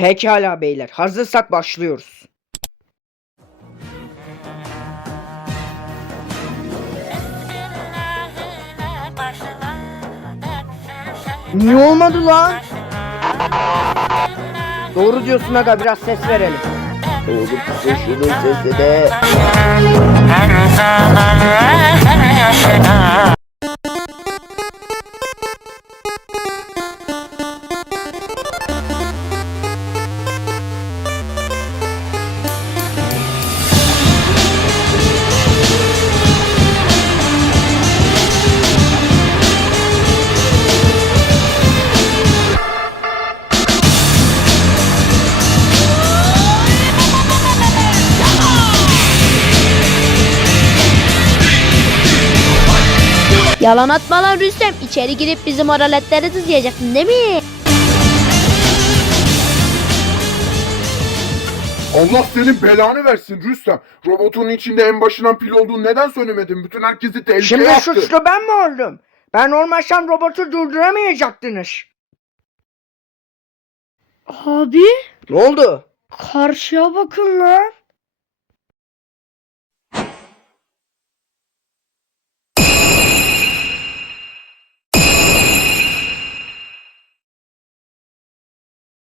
Pekala beyler. Hazırsak başlıyoruz. Niye olmadı lan? Doğru diyorsun aga biraz ses verelim. Oğlum kısın şunun sesini. Yalan atma lan Rüstem. İçeri girip bizim moraletleri dizleyecektin değil mi? Allah senin belanı versin Rüstem. Robotun içinde en başından pil olduğunu neden söylemedin? Bütün herkesi tehlikeye Şimdi attı. suçlu ben mi oldum? Ben olmasam robotu durduramayacaktınız. Abi Ne oldu? karşıya bakın lan.